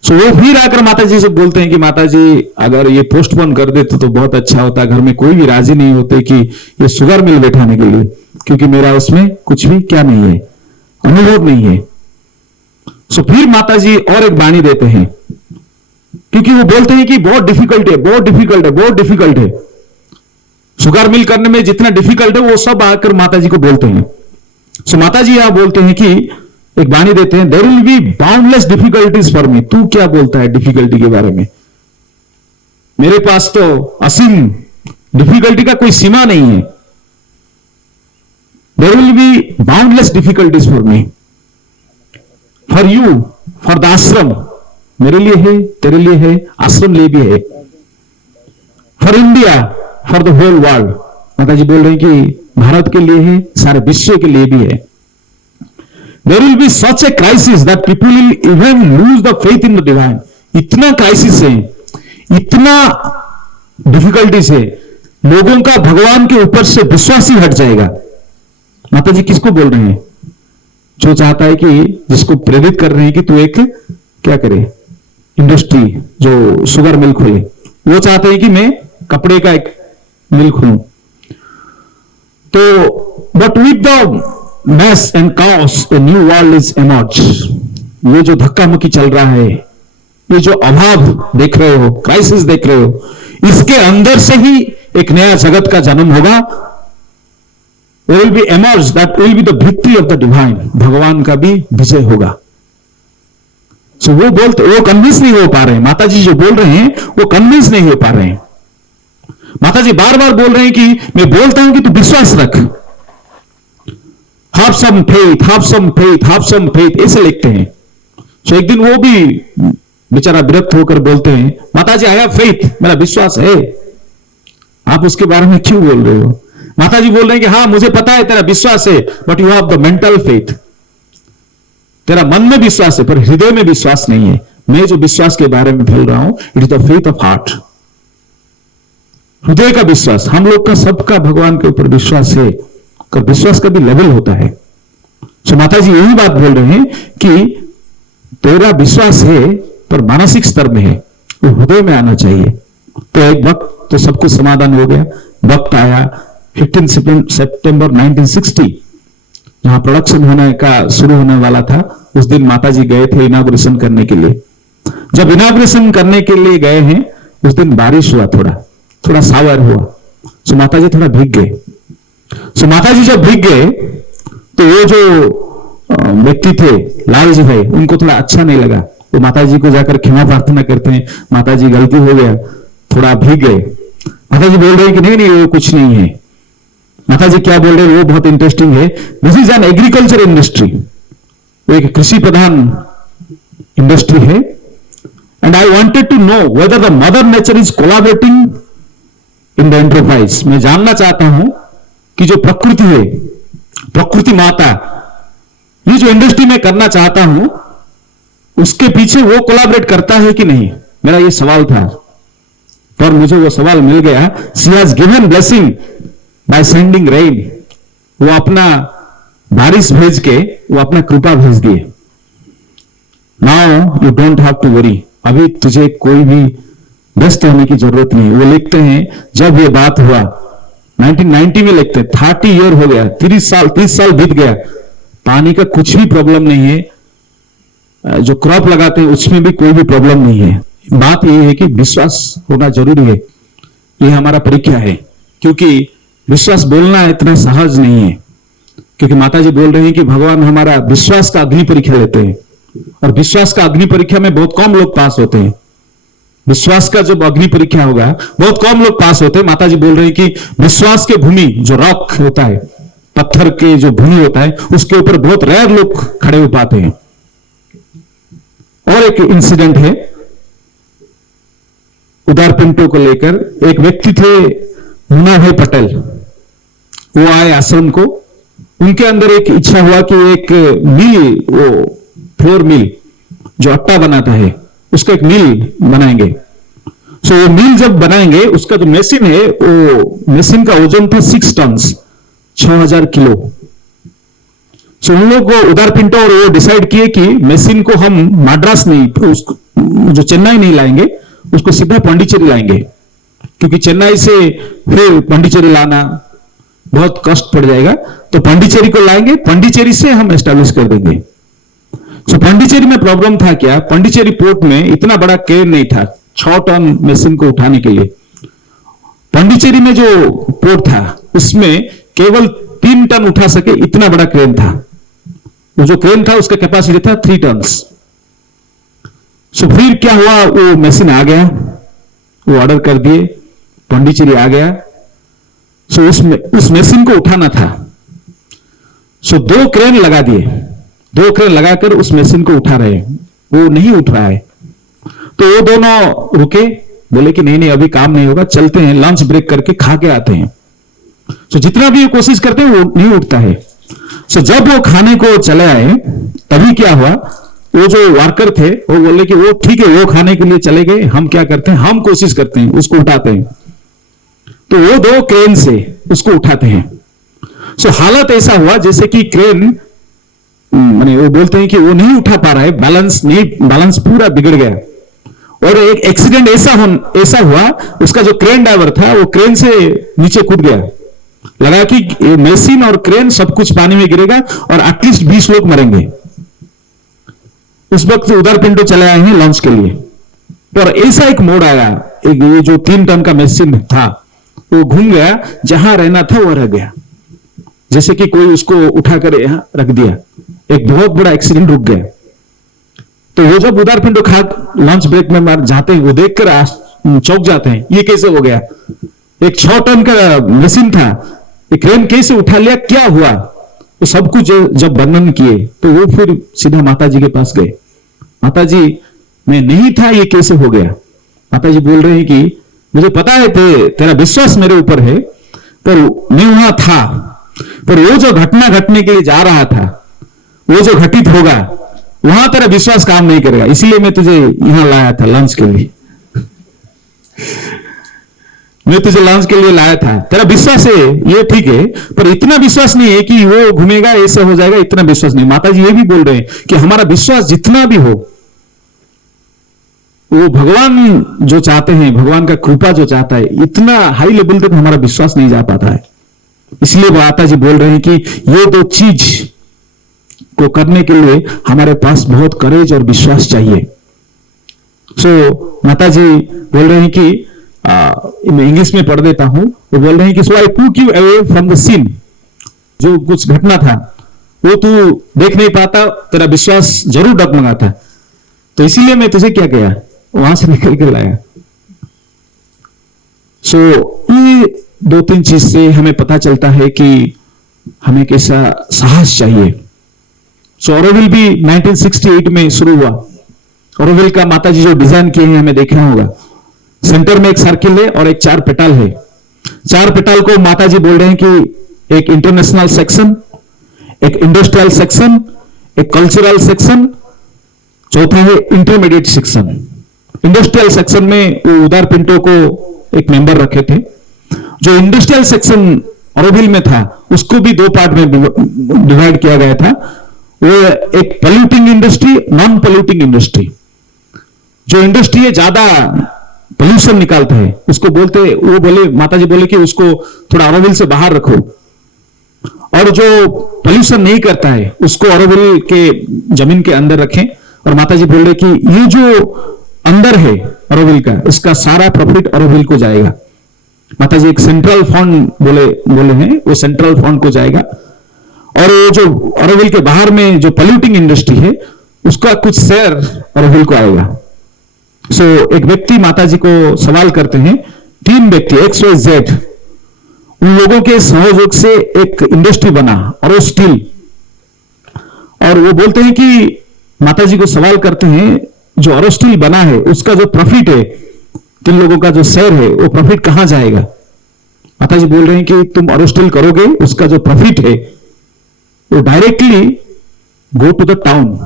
सो वो फिर आकर माता जी से बोलते हैं कि माता जी अगर ये पोस्टपोन कर देते तो बहुत अच्छा होता, घर में कोई भी राजी नहीं होते कि ये शुगर मिल बैठाने के लिए, क्योंकि मेरा उसमें कुछ भी क्या नहीं है, अनुभव नहीं है। सो फिर माता जी और एक बाणी देते हैं, क्योंकि वो बोलते हैं कि बहुत डिफिकल्ट है, बहुत डिफिकल्ट है, बहुत डिफिकल्ट है, शुगर मिल करने में जितना डिफिकल्ट है वो सब आकर माता जी को बोलते हैं। सो माता जी यहां बोलते हैं कि एक बाणी देते हैं, there will be boundless difficulties for me. तू क्या बोलता है डिफिकल्टी के बारे में, मेरे पास तो असीम डिफिकल्टी का कोई सीमा नहीं है। There will be boundless difficulties for me, for you, for the ashram, मेरे लिए है, तेरे लिए है, आश्रम लिए भी है, for India, for the whole world. माता जी बोल रहे हैं कि भारत के लिए है, सारे विश्व के लिए भी है। There will be such a crisis that people will even lose the faith in the divine. इतना क्राइसिस है, इतना डिफिकल्टीज है, लोगों का भगवान के ऊपर से विश्वास ही हट जाएगा। माता जी किसको बोल रहे हैं? जो चाहता है कि, जिसको प्रेरित कर रहे हैं कि तू एक क्या करे, इंडस्ट्री, जो शुगर मिल खोले, वो चाहते हैं कि मैं कपड़े का एक मिल खोलूं। तो but with the mess and chaos a new world is emerge. ये जो धक्का मुक्की चल रहा है, ये जो अभाव देख रहे हो, क्राइसिस देख रहे हो, इसके अंदर से ही एक नया जगत का जन्म होगा। There will be emerge, that will be the victory of the divine, भगवान का भी विजय होगा। सो वो बोलते, वो कन्विंस नहीं हो पा रहे हैं, माता जी जो बोल रहे हैं वो कन्विंस नहीं हो पा रहे हैं। माता जी बार बार बोल रहे हैं कि मैं बोलता हूं कि तू विश्वास रख, have some faith, have some faith, have some faith, ऐसे लिखते हैं। सो एक दिन वो भी बेचारा विरक्त होकर बोलते हैं, माता जी आई हैव फेथ, मेरा विश्वास है, आप उसके बारे में क्यों बोल रहे हो? माता जी बोल रहे हैं कि हाँ मुझे पता है तेरा विश्वास है, but you have the mental faith, तेरा मन में विश्वास है पर हृदय में विश्वास नहीं है। मैं जो विश्वास के बारे में बोल रहा हूं, it is the faith of heart, हृदय का विश्वास। हम लोग का सबका भगवान के ऊपर विश्वास है, पर विश्वास का भी लेवल होता है। सो माता जी यही बात बोल रहे हैं कि तेरा विश्वास है पर मानसिक स्तर में है, वो हृदय में आना चाहिए। तो एक वक्त तो सब कुछ समाधान हो गया। वक्त आया 15 सितंबर 1960, जहां प्रोडक्शन होने का शुरू होने वाला था, उस दिन माता जी गए थे इनाग्रेशन करने के लिए। जब इनाग्रेशन करने के लिए गए हैं, उस दिन बारिश हुआ, थोड़ा सावर हुआ। सो माता जी थोड़ा भीग गए। सो माता जी जब भीग गए तो वो जो व्यक्ति थे लाल जी भाई, उनको थोड़ा अच्छा नहीं लगा। वो माता जी को जाकर क्षमा प्रार्थना करते हैं, माता जी गलती हो गया, थोड़ा भीग गए। माता जी बोल रहे हैं कि नहीं नहीं वो कुछ नहीं है। माता जी क्या बोल रहे हैं वो बहुत इंटरेस्टिंग है। This is an agriculture industry, वो एक कृषि प्रधान इंडस्ट्री है, and I wanted to know whether the mother nature is collaborating in the enterprise. मैं जानना चाहता हूं कि जो प्रकृति है, प्रकृति माता, ये जो इंडस्ट्री में करना चाहता हूं, उसके पीछे वो कोलैबोरेट करता है कि नहीं, मेरा ये सवाल था, पर मुझे वो सवाल मिल गया। She has given blessing by sending rain. वो अपना बारिश भेज के वो अपना कृपा भेज दिए। Now you don't have to worry, अभी तुझे कोई भी व्यस्त होने की जरूरत नहीं। वो लिखते हैं, जब ये बात हुआ 1990 में लिखते हैं, 30 ईयर हो गया, 30 साल बीत गया, पानी का कुछ भी प्रॉब्लम नहीं है, जो क्रॉप लगाते हैं उसमें भी कोई भी प्रॉब्लम नहीं है। बात यह है कि विश्वास होना जरूरी है। यह हमारा परीक्षा है, क्योंकि विश्वास बोलना इतना सहज नहीं है। क्योंकि माता जी बोल रहे हैं कि भगवान हमारा विश्वास का अग्नि परीक्षा लेते हैं, और विश्वास का अग्नि परीक्षा में बहुत कम लोग पास होते हैं। विश्वास का जब अग्नि परीक्षा होगा, बहुत कम लोग पास होते हैं। माता जी बोल रहे हैं कि विश्वास के भूमि, जो रॉक होता है, पत्थर के जो भूमि होता है, उसके ऊपर बहुत रेयर लोग खड़े हो पाते हैं। और एक इंसिडेंट है उदार पिंटो को लेकर। एक व्यक्ति थे मुन्ना भाई पटेल, वो आए आश्रम को। उनके अंदर एक इच्छा हुआ कि एक मिल, वो फ्लोर मिल जो आटा बनाता है, उसका एक मिल बनाएंगे। सो वो मिल जब बनाएंगे, उसका जो मशीन है, वो मशीन का वजन था 6 टन, 6000 किलो। सो उन लोग को उदार पिंटो और वो डिसाइड किए कि मशीन को हम मद्रास नहीं, जो चेन्नई नहीं लाएंगे, उसको सीधा पांडिचेरी लाएंगे, क्योंकि चेन्नई से फिर पांडिचेरी लाना बहुत कष्ट पड़ जाएगा। तो पांडिचेरी को लाएंगे, पांडिचेरी से हम एस्टैब्लिश कर देंगे। सो पांडिचेरी में प्रॉब्लम था क्या, पांडिचेरी पोर्ट में इतना बड़ा क्रेन नहीं था 6 टन मशीन को उठाने के लिए। पांडिचेरी में जो पोर्ट था, उसमें केवल 3 टन उठा सके, इतना बड़ा क्रेन था। वो जो क्रेन था उसका कैपेसिटी था 3 टन। सो फिर क्या हुआ, वो मशीन आ गया, वो ऑर्डर कर दिए, पांडिचेरी आ गया। सो उस मशीन को उठाना था। सो 2 क्रेन लगा दिए, 2 क्रेन लगाकर उस मशीन को उठा रहे हैं, वो नहीं उठ रहा है। तो वो दोनों रुके, बोले कि नहीं अभी काम नहीं होगा, चलते हैं, लंच ब्रेक करके खा के आते हैं। सो जितना भी कोशिश करते हैं वो नहीं उठता है। सो जब वो खाने को चले आए, तभी क्या हुआ, वो जो वर्कर थे वो बोले कि वो ठीक है, वो खाने के लिए चले गए, हम क्या करते हैं, हम कोशिश करते हैं, उसको उठाते हैं। तो वो 2 क्रेन से उसको उठाते हैं। सो हालत ऐसा हुआ जैसे कि क्रेन, माने वो बोलते हैं कि वो नहीं उठा पा रहा है, बैलेंस पूरा बिगड़ गया। और एक एक्सीडेंट ऐसा हुआ, उसका जो क्रेन ड्राइवर था वो क्रेन से नीचे कूद गया। लगा कि मशीन और क्रेन सब कुछ पानी में गिरेगा और एटलीस्ट 20 लोग मरेंगे। उस वक्त उधर पिंटो चले आए हैं लंच के लिए, पर ऐसा एक मोड़ आया, एक ये जो 3 टन का मशीन था वो घूम गया, जहां रहना था वो रह गया, जैसे कि कोई उसको उठाकर यहां रख दिया। एक बहुत बड़ा एक्सीडेंट रुक गया। तो वो जब उदार पिंटो खा लंच ब्रेक में मार जाते हैं, वो देखकर चौंक जाते हैं, ये कैसे हो गया, एक 6 टन का मशीन था, एक क्रेन कैसे उठा लिया, क्या हुआ। तो सब कुछ जब वर्णन किए तो वो फिर सीधा माता जी के पास गए। माता जी, मैं नहीं था, ये कैसे हो गया। माता जी बोल रहे हैं कि मुझे पता है तेरा विश्वास मेरे ऊपर है, पर मैं वहां था, पर वो जो घटना घटने के लिए जा रहा था, वो जो घटित होगा, वहां तेरा विश्वास काम नहीं करेगा, इसलिए मैं तुझे यहां लाया था लंच के लिए। मैं तुझे लंच के लिए लाया था, तेरा विश्वास है ये ठीक है, पर इतना विश्वास नहीं है कि वो घूमेगा ऐसे हो जाएगा, इतना विश्वास नहीं। माता जी ये भी बोल रहे हैं कि हमारा विश्वास जितना भी हो, वो भगवान जो चाहते हैं, भगवान का कृपा जो चाहता है, इतना हाई लेवल तक हमारा विश्वास नहीं जा पाता है। इसलिए माता जी बोल रहे हैं कि ये 2 चीज को करने के लिए हमारे पास बहुत करेज और विश्वास चाहिए। सो माता जी बोल रहे हैं कि मैं इंग्लिश में पढ़ देता हूं, वो बोल रहे हैं कि so I took you away from the scene. जो कुछ घटना था वो तू देख नहीं पाता, तेरा विश्वास जरूर डगमगाता, तो इसीलिए मैं तुझे क्या किया, वहां से निकल कर लाया। सो ये 2-3 चीज से हमें पता चलता है कि हमें कैसा साहस चाहिए। सो ऑरोविल भी 1968 में शुरू हुआ। ऑरोविल का माता जी जो डिजाइन किए हैं हमें देखना होगा। सेंटर में एक सर्किल है और एक 4 पेटाल है। 4 पेटाल को माता जी बोल रहे हैं कि एक इंटरनेशनल सेक्शन, एक इंडस्ट्रियल सेक्शन, एक कल्चरल सेक्शन, चौथा है इंटरमीडिएट सेक्शन। इंडस्ट्रियल सेक्शन में वो उदार पिंटो को एक मेंबर रखे थे। जो इंडस्ट्रियल सेक्शन ऑरोविल में था उसको भी दो पार्ट में डिवाइड किया गया था। वो एक polluting industry, non polluting industry. जो इंडस्ट्री है ज्यादा पोल्यूशन निकालता है उसको बोलते, वो बोले, माताजी बोले कि उसको थोड़ा ऑरोविल से बाहर रखो, और जो पोल्यूशन नहीं करता है उसको ऑरोविल के जमीन के अंदर रखें। और माताजी बोल रहे कि ये जो अंदर है ऑरोविल का, इसका सारा प्रॉफिट ऑरोविल को जाएगा। माताजी एक सेंट्रल फंड बोले हैं, वो सेंट्रल फंड को जाएगा। और वो जो ऑरोविल के बाहर में जो पोल्यूटिंग इंडस्ट्री है उसका कुछ शेयर ऑरोविल को आएगा। सो एक व्यक्ति माताजी को सवाल करते हैं, तीन व्यक्ति एक्स वाई जेड, उन लोगों के सहयोग से एक इंडस्ट्री बना और स्टील। और वो बोलते हैं कि माताजी को सवाल करते हैं जो और स्टील बना है उसका जो प्रॉफिट है, तीन लोगों का जो शेयर है, वो प्रॉफिट कहां जाएगा। माताजी बोल रहे हैं कि तुम और स्टील करोगे, उसका जो प्रॉफिट है वो directly go to the town,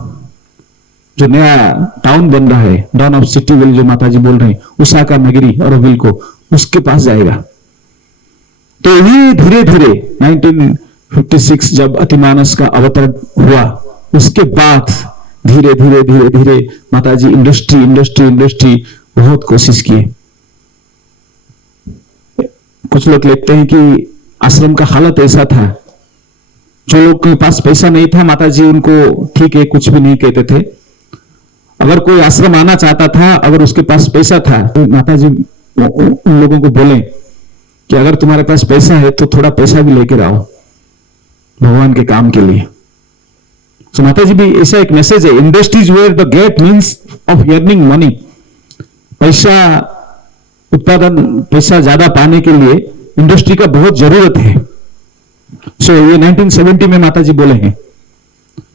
जो नया टाउन बन रहा है, डाउन ऑफ सिटी विल, जो माताजी बोल रहे हैं उसाका नगरी ऑरोविल को, उसके पास जाएगा। तो ये धीरे धीरे 1956 जब अतिमानस का अवतरण हुआ उसके बाद धीरे धीरे धीरे धीरे माताजी इंडस्ट्री इंडस्ट्री इंडस्ट्री बहुत कोशिश किए। कुछ लोग लिखते हैं कि आश्रम का हालत ऐसा था, जो लोग के पास पैसा नहीं था माताजी उनको ठीक है कुछ भी नहीं कहते थे। अगर कोई आश्रम आना चाहता था, अगर उसके पास पैसा था, तो माताजी उन लोगों को बोले कि अगर तुम्हारे पास पैसा है तो थोड़ा पैसा भी लेकर आओ भगवान के काम के लिए। तो माताजी भी ऐसा एक मैसेज है, industries where the get means of earning money. पैसा उत्पादन, पैसा ज्यादा पाने के लिए इंडस्ट्री का बहुत जरूरत है। सो ये 1970 में माताजी बोले हैं,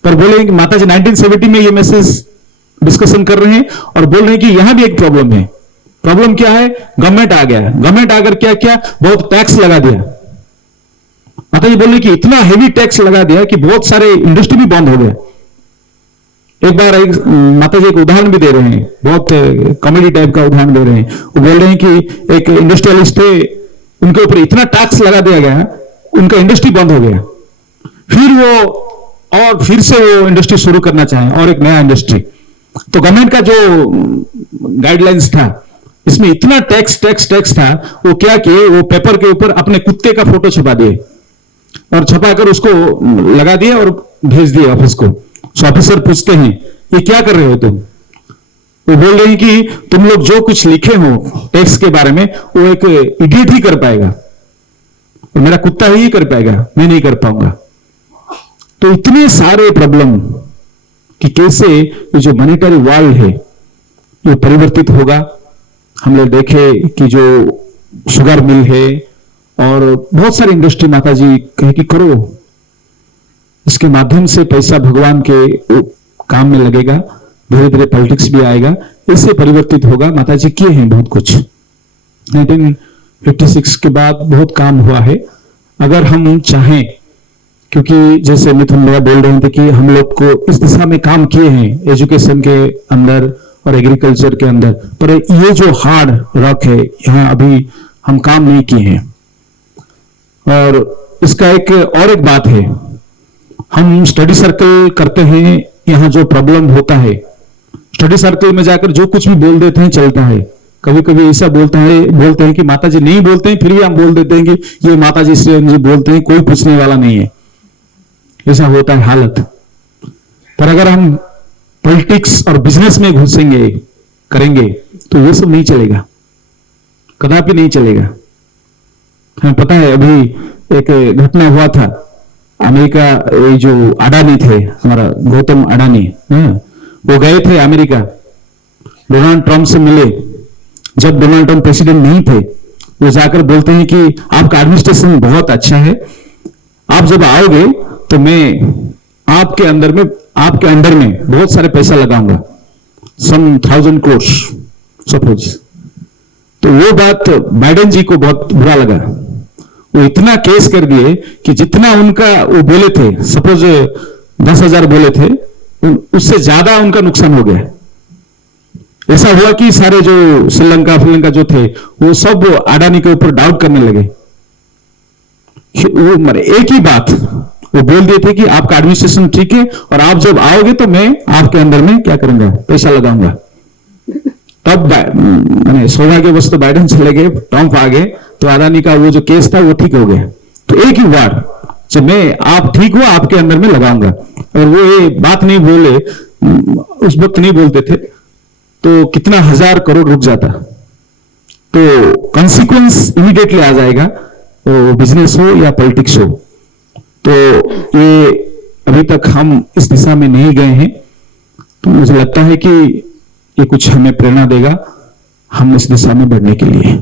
पर बोले कि माताजी 1970 में ये मैसेज डिस्कशन कर रहे हैं और बोल रहे हैं कि यहां भी एक प्रॉब्लम है। प्रॉब्लम क्या है? गवर्नमेंट आ गया। गवर्नमेंट आकर क्या किया? बहुत टैक्स लगा दिया। माताजी बोल रहे कि इतना हेवी टैक्स लगा दिया कि बहुत सारे इंडस्ट्री भी बंद हो गए। एक बार माताजी एक उदाहरण भी दे रहे हैं, बहुत कॉमेडी टाइप का उदाहरण दे रहे हैं। वो बोल रहे हैं कि एक इंडस्ट्रियलिस्ट थे, उनके ऊपर इतना टैक्स लगा दिया गया, उनका इंडस्ट्री बंद हो गया। फिर से वो इंडस्ट्री शुरू करना चाहे और एक नया इंडस्ट्री। तो गवर्नमेंट का जो गाइडलाइंस था इसमें इतना टैक्स था, वो क्या किए, वो पेपर के ऊपर अपने कुत्ते का फोटो छपा दिए और छपाकर उसको लगा दिए और भेज दिए ऑफिस को। सो ऑफिसर पूछते हैं ये क्या कर रहे हो तुम? वो बोल रहे हैं कि तुम लोग जो कुछ लिखे हो टैक्स के बारे में वो एक इडियट ही कर पाएगा और मेरा कुत्ता ही कर पाएगा, मैं नहीं कर पाऊंगा। तो इतने सारे प्रॉब्लम कि कैसे ये जो मॉनेटरी वर्ल्ड है ये परिवर्तित होगा। हम लोग देखे कि जो शुगर मिल है और बहुत सारी इंडस्ट्री माताजी कहे कि करो, इसके माध्यम से पैसा भगवान के काम में लगेगा, धीरे धीरे पॉलिटिक्स भी आएगा, इससे परिवर्तित होगा। माताजी किए हैं बहुत कुछ। 1956 के बाद बहुत काम हुआ है। अगर हम चाहें, क्योंकि जैसे मिथुन भैया बोल रहे थे कि हम लोग को इस दिशा में काम किए हैं एजुकेशन के अंदर और एग्रीकल्चर के अंदर, पर ये जो हार्ड रॉक है यहाँ अभी हम काम नहीं किए हैं। और इसका एक बात है, हम स्टडी सर्कल करते हैं, यहाँ जो प्रॉब्लम होता है स्टडी सर्कल में जाकर जो कुछ भी बोल देते हैं चलता है। कभी कभी ऐसा बोलते हैं कि माताजी नहीं बोलते हैं, फिर भी हम बोल देते हैं कि ये माताजी श्री जी बोलते हैं, कोई पूछने वाला नहीं है। ऐसा होता है हालत। पर अगर हम पॉलिटिक्स और बिजनेस में घुसेंगे करेंगे तो ये सब नहीं चलेगा, कदापि नहीं चलेगा। हमें पता है अभी एक घटना हुआ था, अमेरिका, ये जो अडानी थे, हमारा गौतम अडानी, वो गए थे अमेरिका, डोनाल्ड ट्रंप से मिले। जब डोनाल्ड ट्रंप प्रेसिडेंट नहीं थे, वो जाकर बोलते हैं कि आपका एडमिनिस्ट्रेशन बहुत अच्छा है, आप जब आओगे तो मैं आपके अंडर में बहुत सारे पैसा लगाऊंगा, सम 1000 करोड़ सपोज। तो वो बात बाइडेन जी को बहुत बुरा लगा। वो इतना केस कर दिए कि जितना उनका वो बोले थे, सपोज 10,000 बोले थे, उससे ज्यादा उनका नुकसान हो गया। ऐसा हुआ कि सारे जो श्रीलंका जो थे वो सब अडानी के ऊपर डाउट करने लगे। वो एक ही बात वो बोल दिए थे कि आपका एडमिनिस्ट्रेशन ठीक है और आप जब आओगे तो मैं आपके अंदर में क्या करूंगा, पैसा लगाऊंगा। तब मैंने सौभाग्यवश तो बाइडेन चले गए, ट्रंप आ गए, तो अडानी का वो जो केस था वो ठीक हो गया। तो एक ही बार जो मैं आप ठीक हो आपके अंदर में लगाऊंगा, और वो ये बात नहीं बोले, उस वक्त नहीं बोलते थे तो कितना 1,000 करोड़ रुक जाता। तो कॉन्सिक्वेंस इमीडिएटली आ जाएगा, तो बिजनेस हो या पॉलिटिक्स हो। तो ये अभी तक हम इस दिशा में नहीं गए हैं, तो मुझे लगता है कि ये कुछ हमें प्रेरणा देगा हम इस दिशा में बढ़ने के लिए।